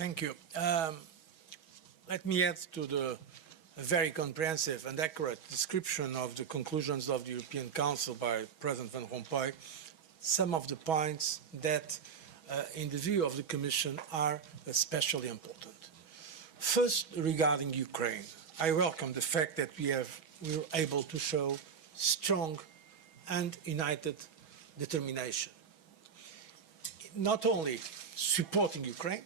Thank you. Let me add to the very comprehensive and accurate description of the conclusions of the European Council by President Van Rompuy some of the points that, in the view of the Commission, are especially important. First, regarding Ukraine, I welcome the fact that we were able to show strong and united determination, not only supporting Ukraine,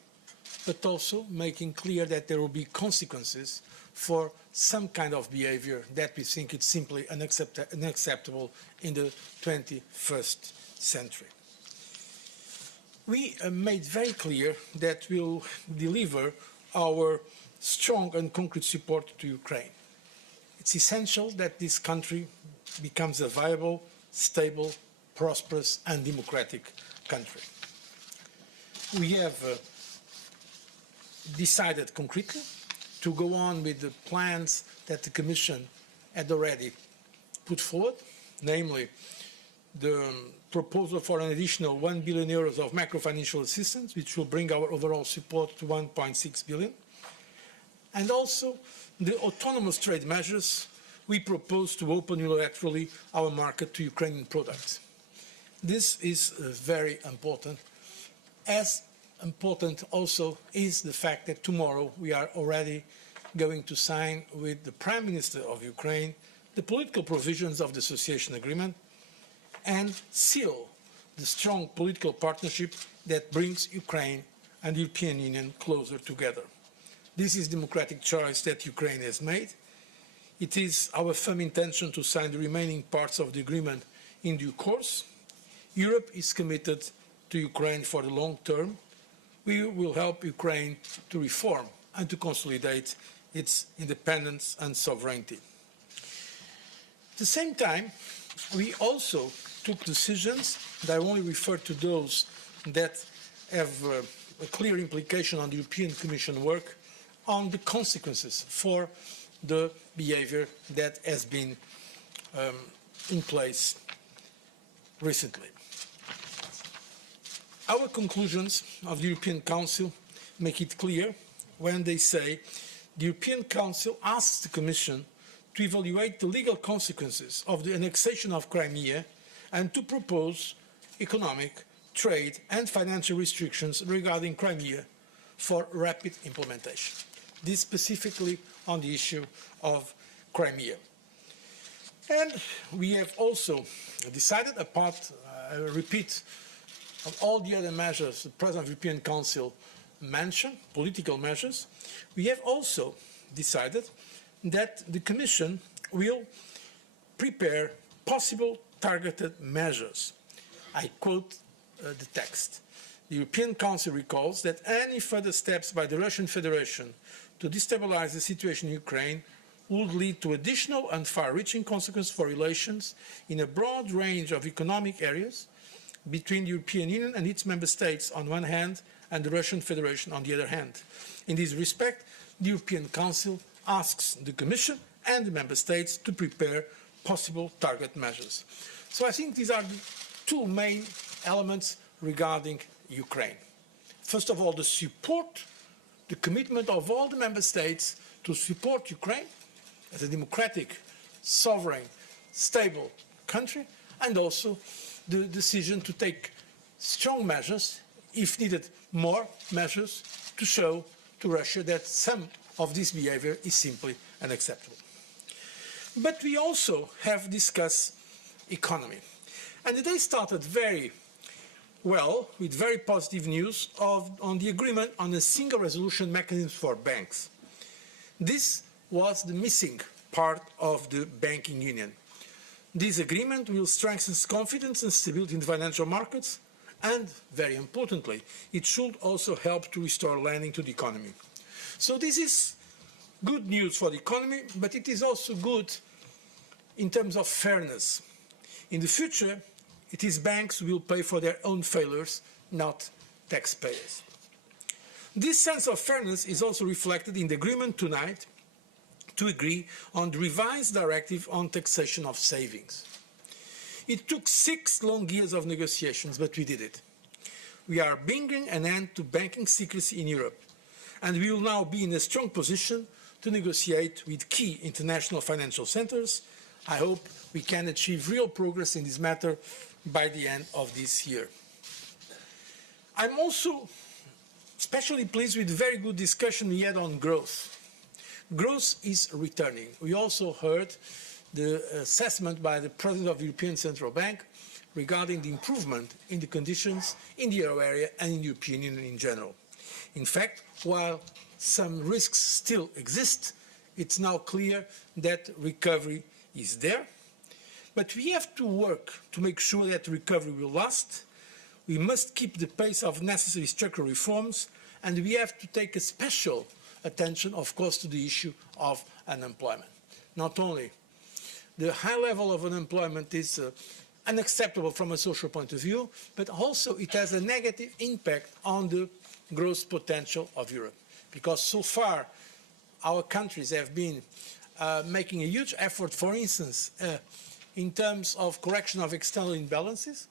but also making clear that there will be consequences for some kind of behavior that we think is simply unacceptable in the 21st century. We made very clear that we'll deliver our strong and concrete support to Ukraine. It's essential that this country becomes a viable, stable, prosperous and democratic country. We have decided concretely to go on with the plans that the Commission had already put forward, namely the proposal for an additional 1 billion euros of macro-financial assistance, which will bring our overall support to 1.6 billion, and also the autonomous trade measures we propose to open unilaterally our market to Ukrainian products. This is very important. As important also is the fact that tomorrow we are already going to sign with the Prime Minister of Ukraine the political provisions of the association agreement and seal the strong political partnership that brings Ukraine and the European Union closer together. This is the democratic choice that Ukraine has made. It is our firm intention to sign the remaining parts of the agreement in due course. Europe is committed to Ukraine for the long term. We will help Ukraine to reform and to consolidate its independence and sovereignty. At the same time, we also took decisions, and I only refer to those that have a clear implication on the European Commission work, on the consequences for the behavior that has been in place recently. Our conclusions of the European Council make it clear when they say the European Council asks the Commission to evaluate the legal consequences of the annexation of Crimea and to propose economic, trade and financial restrictions regarding Crimea for rapid implementation. This specifically on the issue of Crimea. And we have also decided, apart, I repeat, of all the other measures the President of the European Council mentioned, political measures, we have also decided that the Commission will prepare possible targeted measures. I quote the text. The European Council recalls that any further steps by the Russian Federation to destabilize the situation in Ukraine would lead to additional and far-reaching consequences for relations in a broad range of economic areas between the European Union and its member states on one hand and the Russian Federation on the other hand. In this respect, the European Council asks the Commission and the member states to prepare possible target measures. So I think these are the two main elements regarding Ukraine. First of all, the support, the commitment of all the member states to support Ukraine as a democratic, sovereign, stable country, and also the decision to take strong measures, if needed more measures, to show to Russia that some of this behavior is simply unacceptable. But we also have discussed economy. And the day started very well, with very positive news on the agreement on a single resolution mechanism for banks. This was the missing part of the banking union. This agreement will strengthen confidence and stability in the financial markets, and, very importantly, it should also help to restore lending to the economy. So this is good news for the economy, but it is also good in terms of fairness. In the future, it is banks who will pay for their own failures, not taxpayers. This sense of fairness is also reflected in the agreement tonight to agree on the revised directive on taxation of savings. It took 6 long years of negotiations, but we did it. We are bringing an end to banking secrecy in Europe. and we will now be in a strong position to negotiate with key international financial centers. I hope we can achieve real progress in this matter by the end of this year. I'm also especially pleased with the very good discussion we had on growth. Growth is returning. We also heard the assessment by the President of the European Central Bank regarding the improvement in the conditions in the euro area and in the European Union in general. In fact, while some risks still exist, it's now clear that recovery is there. But we have to work to make sure that recovery will last. We must keep the pace of necessary structural reforms, and we have to take a special attention, of course, to the issue of unemployment. Not only the high level of unemployment is unacceptable from a social point of view, but also it has a negative impact on the growth potential of Europe. Because so far, our countries have been making a huge effort, for instance, in terms of correction of external imbalances,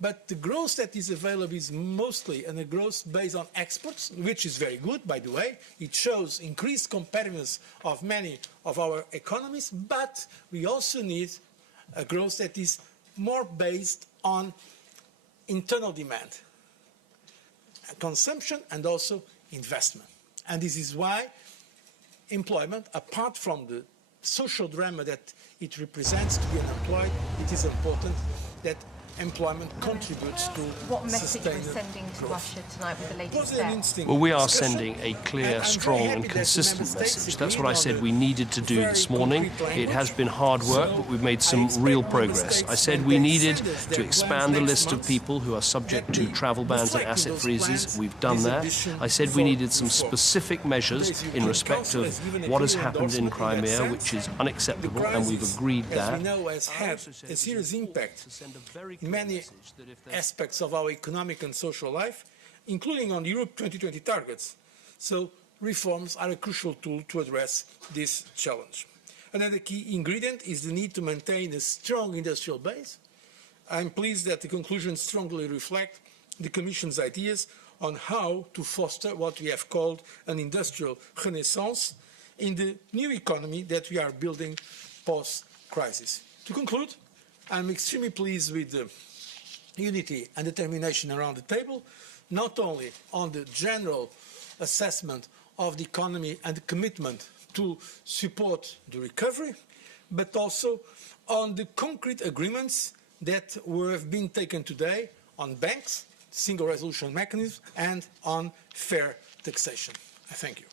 but the growth that is available is mostly a growth based on exports, which is very good, by the way. It shows increased competitiveness of many of our economies, but we also need a growth that is more based on internal demand, consumption, and also investment. And this is why employment, apart from the social drama that it represents to be unemployed, it is important that employment contributes to what message we're sending to Russia tonight with the latest step? Well, we are sending a clear, strong and consistent message. That's what I said we needed to do this morning. It has been hard work, but we've made some real progress. I said we needed to expand the list of people who are subject to travel bans and asset freezes. We've done that. I said we needed some specific measures in respect of what has happened in Crimea, which is unacceptable, and we've agreed that. We know has had a serious impact in many aspects of our economic and social life, including on Europe 2020 targets. So reforms are a crucial tool to address this challenge. Another key ingredient is the need to maintain a strong industrial base. I'm pleased that the conclusions strongly reflect the Commission's ideas on how to foster what we have called an industrial renaissance in the new economy that we are building post-crisis. To conclude, I'm extremely pleased with the unity and determination around the table, not only on the general assessment of the economy and the commitment to support the recovery, but also on the concrete agreements that have been taken today on banks, single resolution mechanism, and on fair taxation. I thank you.